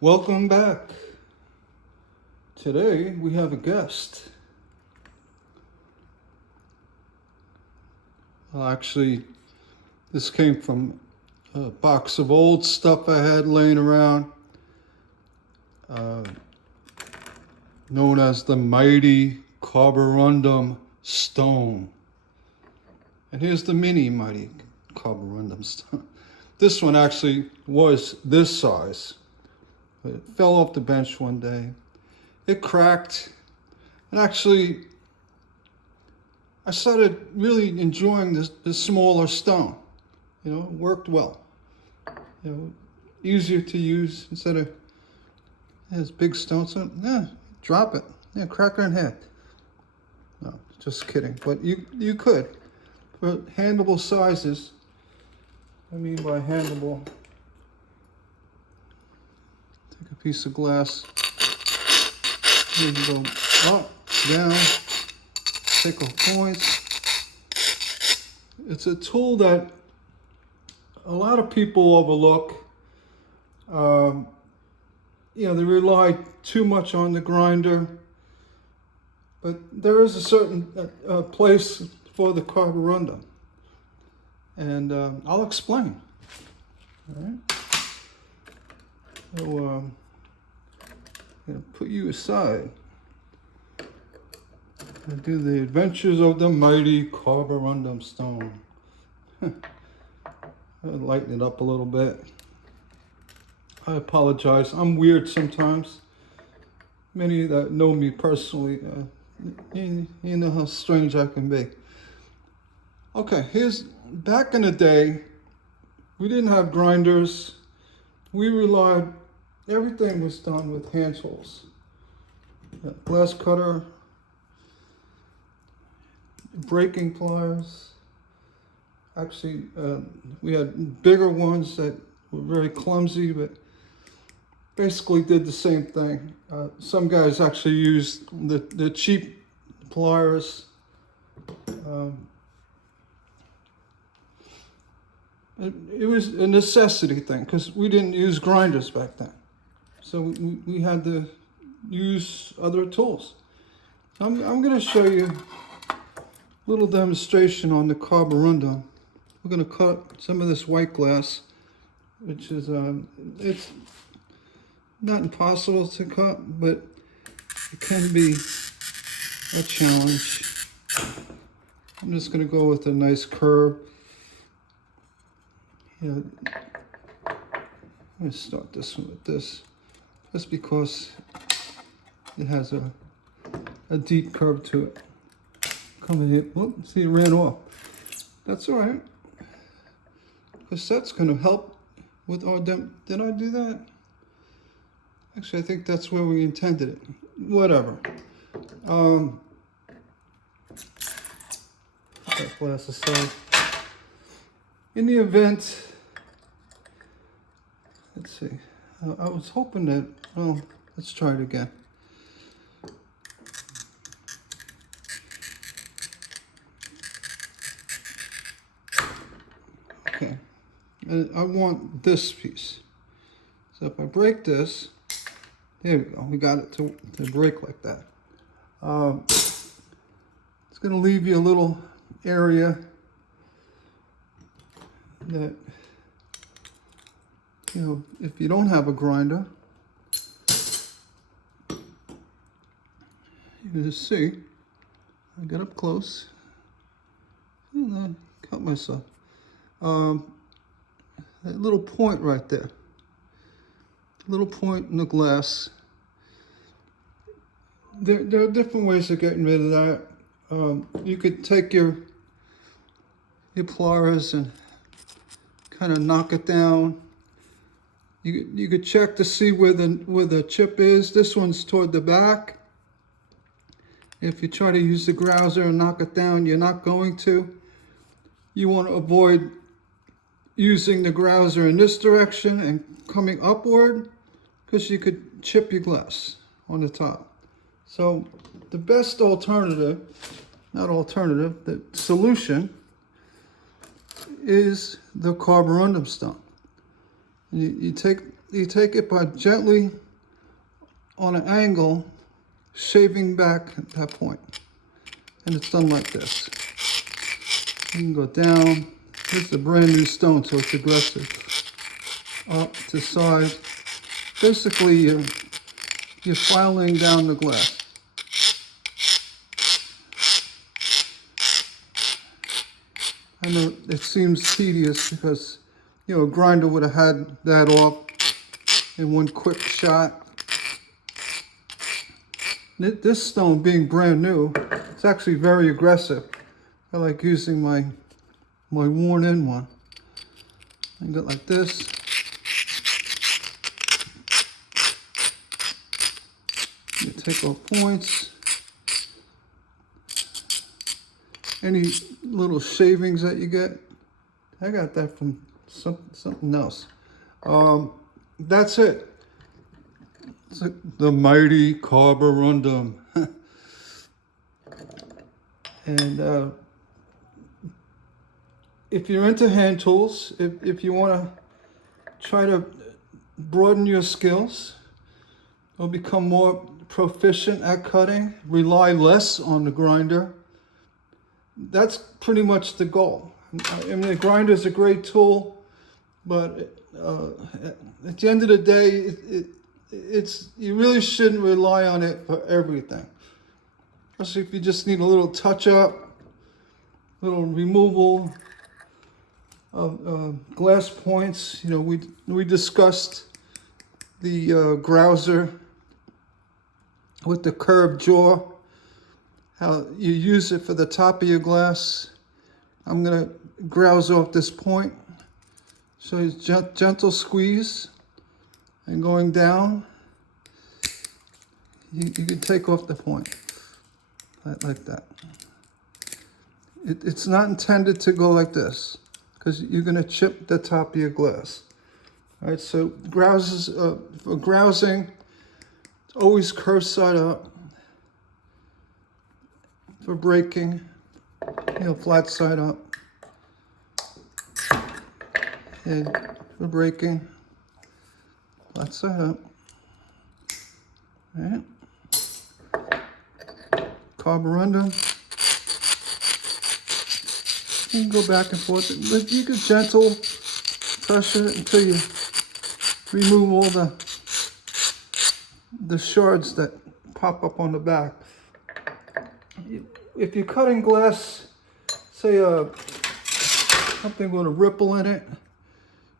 Welcome back. Today we have a guest. Actually, this came from a box of old stuff I had laying around, known as the mighty Carborundum stone. And here's the mini mighty Carborundum stone. This one actually was this size. But it fell off the bench one day. It cracked. And actually, I started really enjoying this smaller stone. You know, it worked well. You know, easier to use instead of this big stone. So, yeah, drop it. Yeah, crack her in half. No, just kidding. But you could. For handleable sizes, I mean by handleable, take a piece of glass, you can go up, down, tickle points. It's a tool that a lot of people overlook. They rely too much on the grinder, but there is a certain place for the carborundum, and I'll explain. All right. So I'm gonna put you aside and do the adventures of the mighty Carborundum stone. I'll lighten it up a little bit. I apologize. I'm weird sometimes. Many that know me personally, you know how strange I can be. Okay, back in the day, we didn't have grinders. Everything was done with hand tools. Glass cutter, breaking pliers. Actually, we had bigger ones that were very clumsy, but basically did the same thing. Some guys actually used the cheap pliers. It was a necessity thing because we didn't use grinders back then. So we had to use other tools. So I'm going to show you a little demonstration on the carborundum. We're going to cut some of this white glass, which is, it's not impossible to cut, but it can be a challenge. I'm just going to go with a nice curve. I'm going to start this one with this, just because it has a deep curve to it. Coming here, whoop, see, it ran off. That's all right, because that's going to help with our Did I do that? Actually, I think that's where we intended it. Whatever. Put that glass aside. In the event, let's see, I was hoping that, well, let's try it again. Okay, and I want this piece. So if I break this, there we go, we got it to break like that. It's going to leave you a little area that, you know, if you don't have a grinder, you can just see, I got up close, and I cut myself. That little point right there, little point in the glass. There are different ways of getting rid of that. You could take your pliers and kind of knock it down. You could check to see where the chip is. This one's toward the back. If you try to use the grouser and knock it down, you're not going to. You want to avoid using the grouser in this direction and coming upward, because you could chip your glass on the top. So the best alternative, the solution is the carborundum stone. You take you take it by gently on an angle, shaving back at that point. And it's done like this. You can go down. This is a brand new stone, so it's aggressive. Up to side. Basically, you're filing down the glass. I know it seems tedious because, you know, a grinder would have had that off in one quick shot. This stone, being brand new, it's actually very aggressive. I like using my worn-in one. I go like this. You take off points. Any little shavings that you get, I got that from something else. That's it. It's like the mighty Carborundum. And if you're into hand tools, if you want to try to broaden your skills or become more proficient at cutting, rely less on the grinder, that's pretty much the goal. I mean, the grinder is a great tool, but at the end of the day, it's you really shouldn't rely on it for everything. Especially if you just need a little touch-up, little removal of glass points. You know, we discussed the grouser with the curved jaw, how you use it for the top of your glass. I'm gonna grouse off this point. So it's gentle squeeze, and going down, you can take off the point, like that. It's not intended to go like this, because you're gonna chip the top of your glass. All right, so grouses, for grousing, it's always curved side up. For breaking, you know, flat side up. And for breaking, flat side up. All right. Carborundum. You can go back and forth. But you can gentle pressure it until you remove all the shards that pop up on the back. If you're cutting glass, say something with a ripple in it, you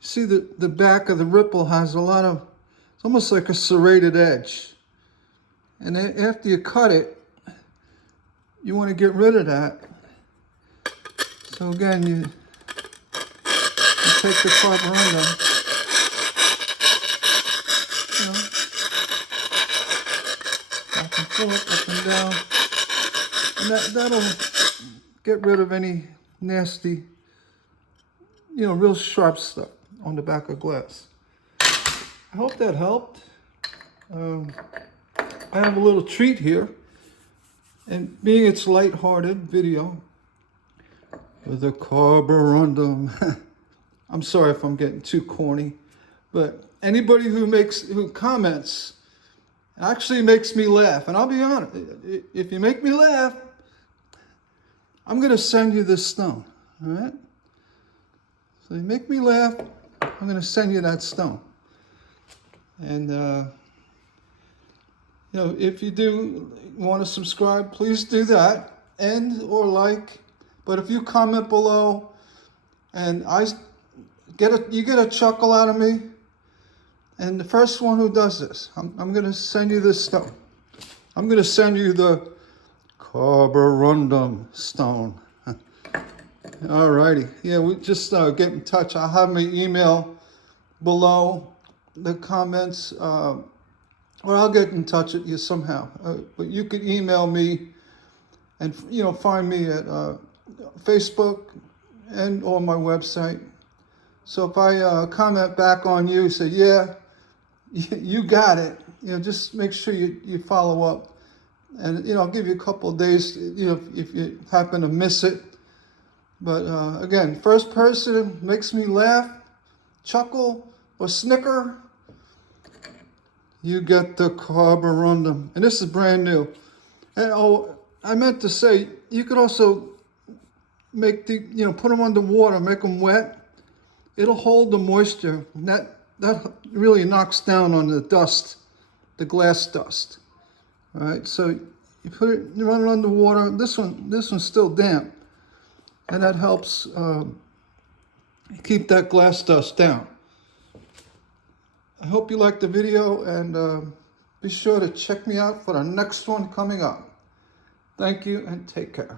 see the back of the ripple has a lot of, it's almost like a serrated edge. And then after you cut it, you want to get rid of that. So again, you take the carborundum, you know, back and forth, up and down. And that'll get rid of any nasty, you know, real sharp stuff on the back of glass. I hope that helped. I have a little treat here. And being it's light-hearted video, the Carborundum. I'm sorry if I'm getting too corny, but anybody who comments actually makes me laugh. And I'll be honest, if you make me laugh, I'm going to send you this stone, all right? So you make me laugh, I'm going to send you that stone. And, you know, if you do want to subscribe, please do that, or like. But if you comment below and you get a chuckle out of me, and the first one who does this, I'm going to send you this stone. I'm going to send you the Carborundum stone. Alrighty. Yeah, we just get in touch. I'll have my email below the comments, or I'll get in touch with you somehow. But you could email me and, you know, find me at Facebook and or my website. So if I comment back on you, say, yeah, you got it, you know, just make sure you follow up. And, you know, I'll give you a couple of days, you know, if you happen to miss it. But again, first person makes me laugh, chuckle, or snicker, you get the Carborundum. And this is brand new. And oh, I meant to say, you could also make the, put them under water, make them wet. It'll hold the moisture. And that really knocks down on the dust, the glass dust. All right, so you run it under water. This one's still damp, and that helps keep that glass dust down. I hope you liked the video, and be sure to check me out for the next one coming up. Thank you, and take care.